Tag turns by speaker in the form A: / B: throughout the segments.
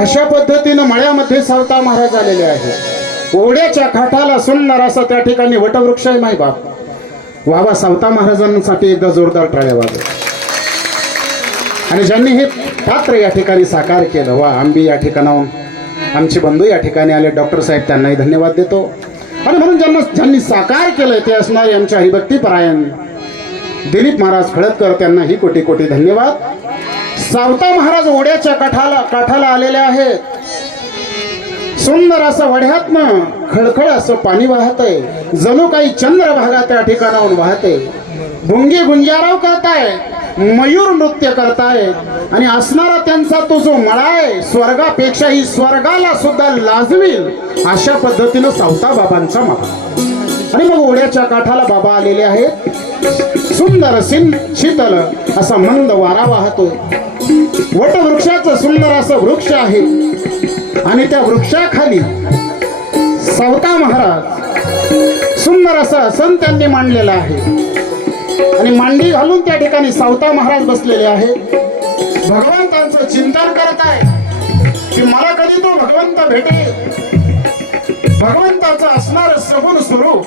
A: अशा पद्धतीनं मळ्यामध्ये सावता महाराज आलेले आहेत. ओढ्याच्या काठाला सुंदर असं त्या ठिकाणी वटवृक्ष आहे माय बाप. वावा सावता महाराजांसाठी एकदा जोरदार टाळ्या वाजव. आणि ज्यांनी हे पात्र या ठिकाणी साकार केलं वा आंबी या ठिकाणाहून आमचे बंधू या ठिकाणी आले डॉक्टर साहेब त्यांनाही धन्यवाद देतो. आणि म्हणून ज्यांना ज्यांनी साकार केलं ते असणारे आमचे हरिभक्तीपरायण दिलीप महाराज खळदकर त्यांनाही कोटी कोटी धन्यवाद. सावता महाराज ओढ्याच्या काठाला काठाला आलेले आहेत. सुंदर असं वढ्यातनं खळखळ असं पाणी वाहत आहे जणू काही चंद्रभागा त्या ठिकाणाहून वाहते भुंगी गुंजाराव करताय मयूर नृत्य करताय आणि असणारा त्यांचा तो जो मळा आहे स्वर्गापेक्षाही स्वर्गाला सुद्धा लाजवील अशा पद्धतीनं सावता बाबांचा मळा. आणि मग ओढ्याच्या काठाला बाबा आलेले आहेत. सुंदर शीतल असा मंद वारा वाहतोय वटवृक्षाचं सुंदर असं वृक्ष आहे. आणि त्या वृक्षाखाली सावता महाराज सुंदर असं आसन त्यांनी मांडलेलं आहे. आणि मांडी घालून त्या ठिकाणी सावता महाराज बसलेले आहे. भगवंतांचं चिंतन करत आहे. की मला कधी तो भगवंत भेटेल. भगवंताचं असणार सगुण स्वरूप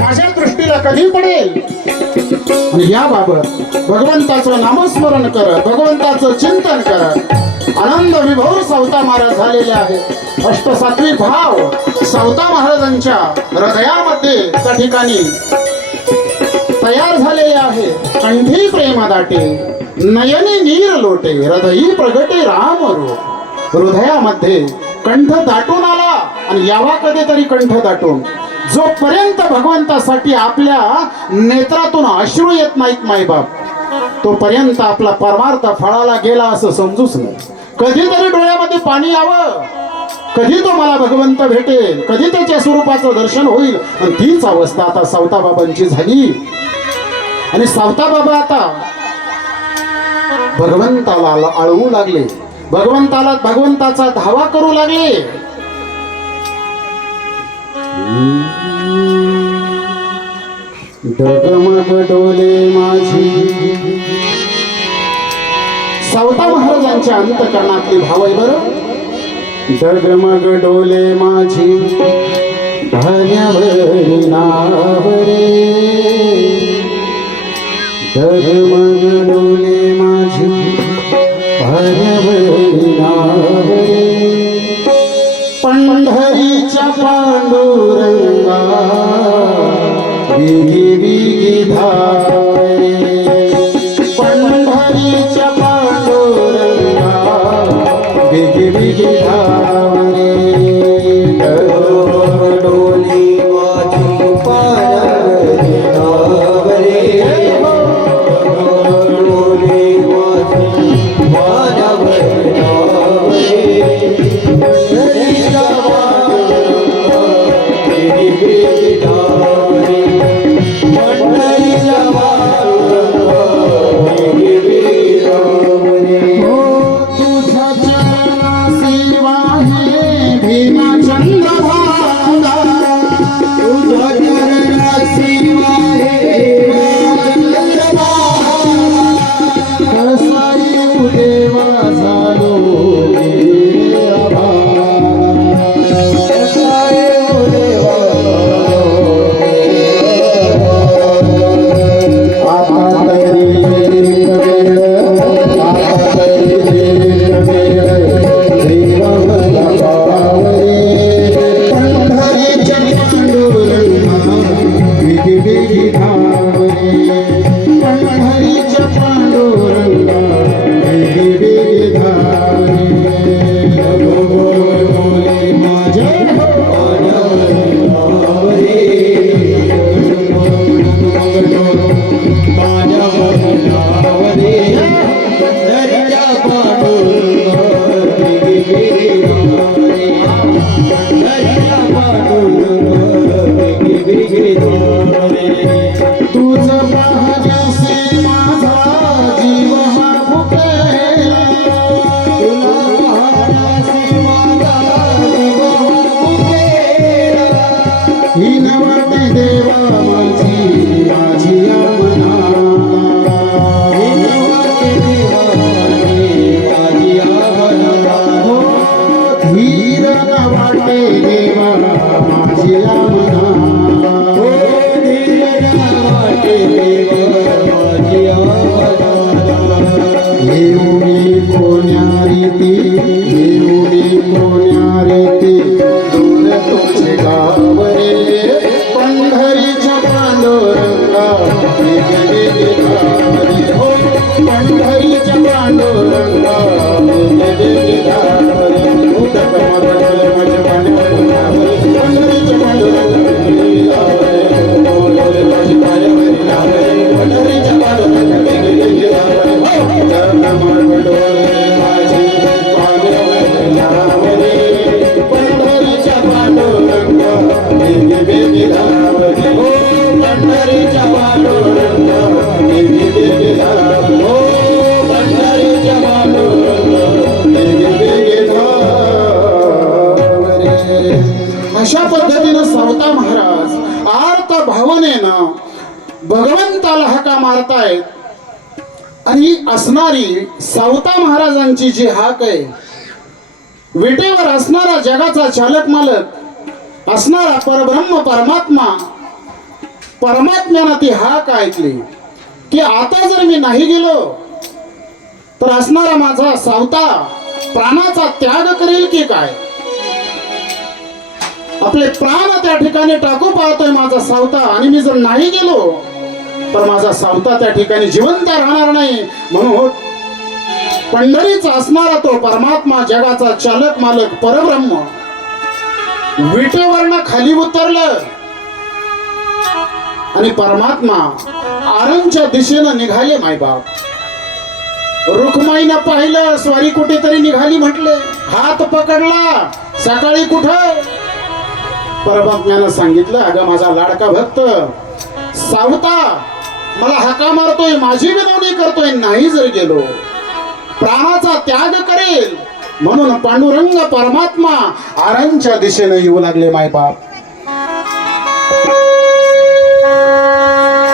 A: माझ्या दृष्टीला कधी पडेल? आणि याबाबत भगवंताचं नामस्मरण कर भगवंताचं चिंतन कर. आनंद विभोर सावता महाराज झालेले आहेत. अष्टसात्विक भाव सावता महाराजांच्या हृदयामध्ये त्या ठिकाणी तयार झालेले आहे. कंठी प्रेम दाटे नयनी नीर लोटे हृदयी प्रगटे राम रूप. हृदयामध्ये कंठ दाटून आला आणि यावा कधीतरी कंठ दाटून. जोपर्यंत भगवंतासाठी आपल्या नेत्रातून अश्रू येत नाहीत माईबाप तोपर्यंत आपला परमार्थ फळाला गेला असं समजूच नाही. कधीतरी डोळ्यामध्ये पाणी यावं. कधी तो मला भगवंत भेटेल? कधी त्याच्या स्वरूपाचं दर्शन होईल? आणि तीच अवस्था आता सावताबाबांची झाली. आणि सावताबाबा आता भगवंताला आळवू लागले. भगवंताला भगवंताचा धावा करू लागले. डगमग डोले माझी. सावता महाराजांच्या अंतकरणातली भाव आहे बरं. डगमग डोले माझी. धान्यावरी नावरे डगमग डोले माझी
B: पायावरी
A: নীতি अशा पद्धतीनं सावता महाराज आर्त भावनेनं भगवंताला हाका मारतायत. आणि असणारी सावता महाराजांची जी हाक आहे विटेवर असणारा जगाचा चालक मालक असणारा परब्रह्म परमात्मा परमात्म्यानं ती हाक ऐकली. की आता जर मी नाही गेलो तर असणारा माझा सावता प्राणाचा त्याग करेल की काय? आपले प्राण त्या ठिकाणी टाकू पाहतोय माझा सावता. आणि मी जर नाही गेलो तर माझा सावता त्या ठिकाणी जिवंत राहणार नाही. म्हणून पंढरीचा असणारा तो परमात्मा जगाचा चालक मालक परब्रह्म विटेवरनं खाली उतरलं. आणि परमात्मा आरंच्या दिशेनं निघाले मायबाप रुखमाईनं पाहिलं स्वारी कुठेतरी निघाली म्हटले. हात पकडला सकाळी कुठं? परमात्म्यानं सांगितलं अगं माझा लाडका भक्त सावता मला हाका मारतोय माझी विनवणी करतोय नाही जर गेलो प्राणाचा त्याग करेल. म्हणून पांडुरंग परमात्मा आरांच्या दिशेनं येऊ लागले मायबाप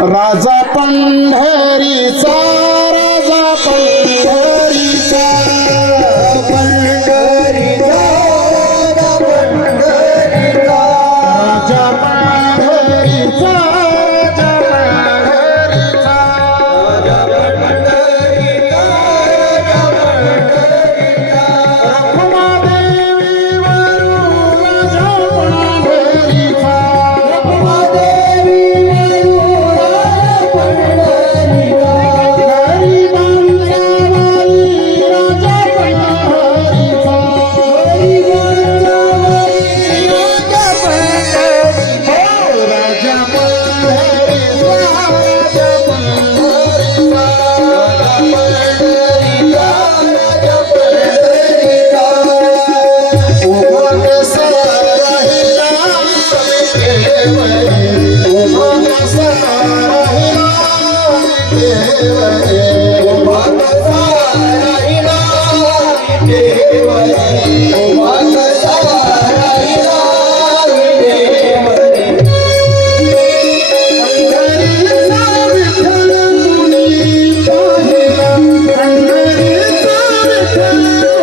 A: राजा पंढरीचा राजा पंढरीचा Música